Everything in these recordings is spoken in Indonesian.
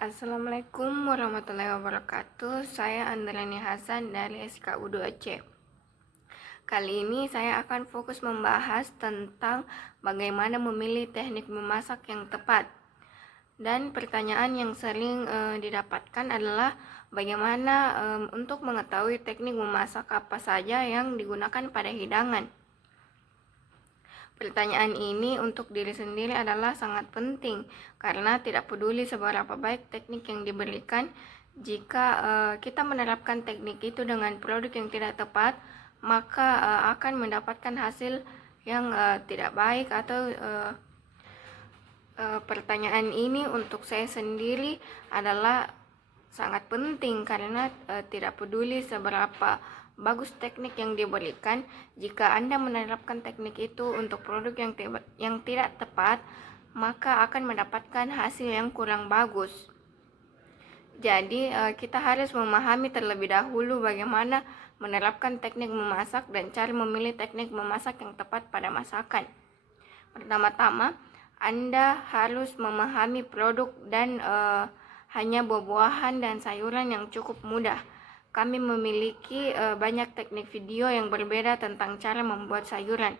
Assalamualaikum warahmatullahi wabarakatuh. Saya Andrani Hasan dari SKU 2C. Kali ini saya akan fokus membahas tentang bagaimana memilih teknik memasak yang tepat. Dan pertanyaan yang sering didapatkan adalah bagaimana untuk mengetahui teknik memasak apa saja yang digunakan pada hidangan. Pertanyaan ini untuk diri sendiri adalah sangat penting karena tidak peduli seberapa baik teknik yang diberikan, jika kita menerapkan teknik itu dengan produk yang tidak tepat, maka akan mendapatkan hasil yang tidak baik atau pertanyaan ini untuk saya sendiri adalah sangat penting karena tidak peduli seberapa bagus teknik yang diberikan, jika Anda menerapkan teknik itu untuk produk yang tidak tepat, maka akan mendapatkan hasil yang kurang bagus. Jadi kita harus memahami terlebih dahulu bagaimana menerapkan teknik memasak dan cara memilih teknik memasak yang tepat pada masakan. Pertama-tama, Anda harus memahami produk dan hanya buah-buahan dan sayuran yang cukup mudah. Kami memiliki banyak teknik video yang berbeda tentang cara membuat sayuran.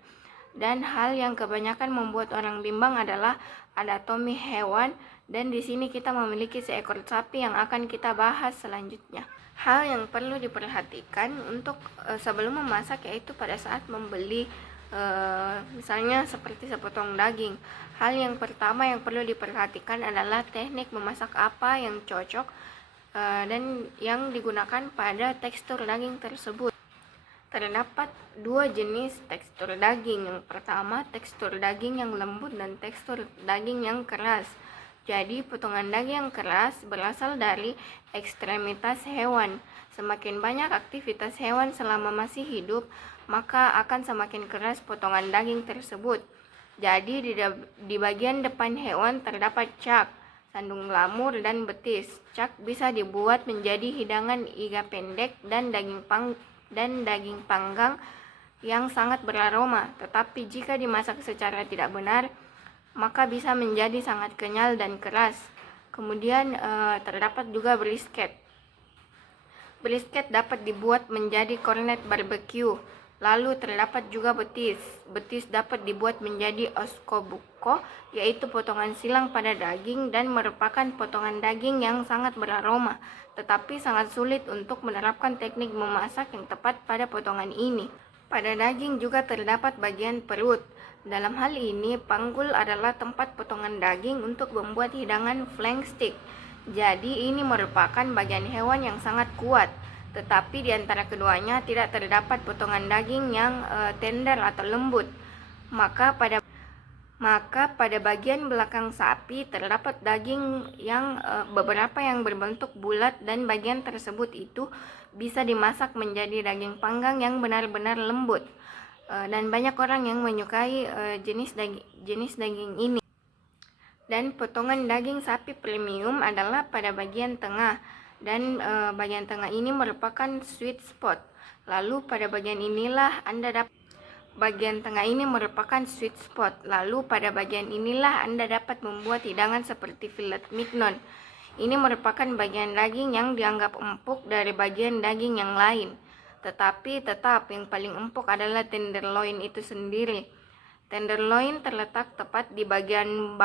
Dan hal yang kebanyakan membuat orang bimbang adalah anatomi hewan, dan di sini kita memiliki seekor sapi yang akan kita bahas selanjutnya. Hal yang perlu diperhatikan untuk sebelum memasak yaitu pada saat membeli misalnya seperti sepotong daging. Hal yang pertama yang perlu diperhatikan adalah teknik memasak apa yang cocok dan yang digunakan pada tekstur daging tersebut. Terdapat dua jenis tekstur daging. Yang pertama, tekstur daging yang lembut dan tekstur daging yang keras. Jadi, potongan daging yang keras berasal dari ekstremitas hewan. Semakin banyak aktivitas hewan selama masih hidup, maka akan semakin keras potongan daging tersebut. Jadi, di bagian depan hewan terdapat cak, sandung lamur, dan betis. Cak bisa dibuat menjadi hidangan iga pendek dan daging panggang yang sangat beraroma, tetapi jika dimasak secara tidak benar, maka bisa menjadi sangat kenyal dan keras. Kemudian terdapat juga brisket. Brisket dapat dibuat menjadi kornet barbecue. Lalu terdapat juga betis. Betis dapat dibuat menjadi oscobuco, yaitu potongan silang pada daging dan merupakan potongan daging yang sangat beraroma, tetapi sangat sulit untuk menerapkan teknik memasak yang tepat pada potongan ini. Pada daging juga terdapat bagian perut. Dalam hal ini, panggul adalah tempat potongan daging untuk membuat hidangan flank steak. Jadi ini merupakan bagian hewan yang sangat kuat, tetapi di antara keduanya tidak terdapat potongan daging yang tender atau lembut. Maka pada bagian belakang sapi terdapat daging yang beberapa yang berbentuk bulat, dan bagian tersebut itu bisa dimasak menjadi daging panggang yang benar-benar lembut. Dan banyak orang yang menyukai jenis daging ini. Dan potongan daging sapi premium adalah pada bagian tengah, dan bagian tengah ini merupakan sweet spot. Lalu pada bagian inilah Anda dapat membuat hidangan seperti filet mignon. Ini merupakan bagian daging yang dianggap empuk dari bagian daging yang lain. Tetapi tetap yang paling empuk adalah tenderloin itu sendiri. Tenderloin terletak tepat di bagian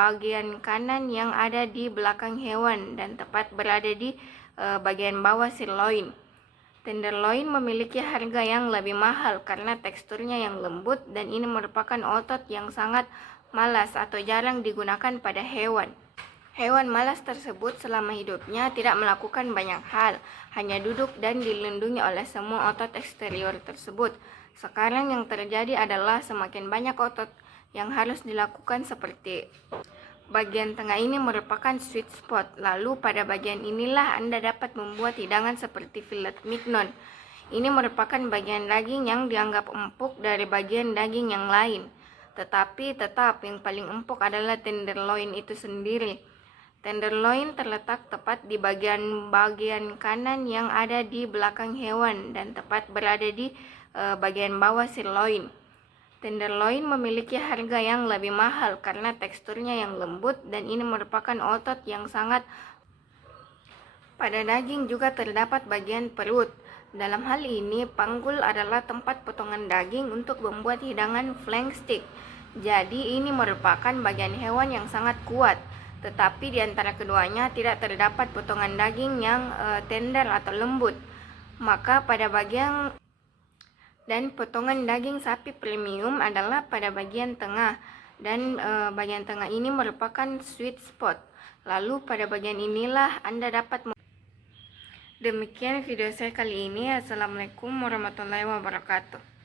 kanan yang ada di belakang hewan dan tepat berada di bagian bawah sirloin. Tenderloin memiliki harga yang lebih mahal karena teksturnya yang lembut, dan ini merupakan otot yang sangat malas atau jarang digunakan pada hewan. Hewan malas tersebut selama hidupnya tidak melakukan banyak hal, hanya duduk dan dilindungi oleh semua otot eksterior tersebut. Sekarang yang terjadi adalah semakin banyak otot yang harus dilakukan, seperti bagian tengah ini merupakan sweet spot. Lalu pada bagian inilah Anda dapat membuat hidangan seperti filet mignon. Ini merupakan bagian daging yang dianggap empuk dari bagian daging yang lain. Tetapi tetap yang paling empuk adalah tenderloin itu sendiri. Tenderloin terletak tepat di bagian kanan yang ada di belakang hewan dan tepat berada di bagian bawah sirloin. Tenderloin memiliki harga yang lebih mahal karena teksturnya yang lembut, dan ini merupakan otot yang sangat Pada daging juga terdapat bagian perut. Dalam hal ini, panggul adalah tempat potongan daging untuk membuat hidangan flank steak. Jadi ini merupakan bagian hewan yang sangat kuat. Tetapi di antara keduanya tidak terdapat potongan daging yang tender atau lembut. Maka pada bagian dan potongan daging sapi premium adalah pada bagian tengah. Dan bagian tengah ini merupakan sweet spot. Lalu pada bagian inilah Anda dapat. Demikian video saya kali ini. Assalamualaikum warahmatullahi wabarakatuh.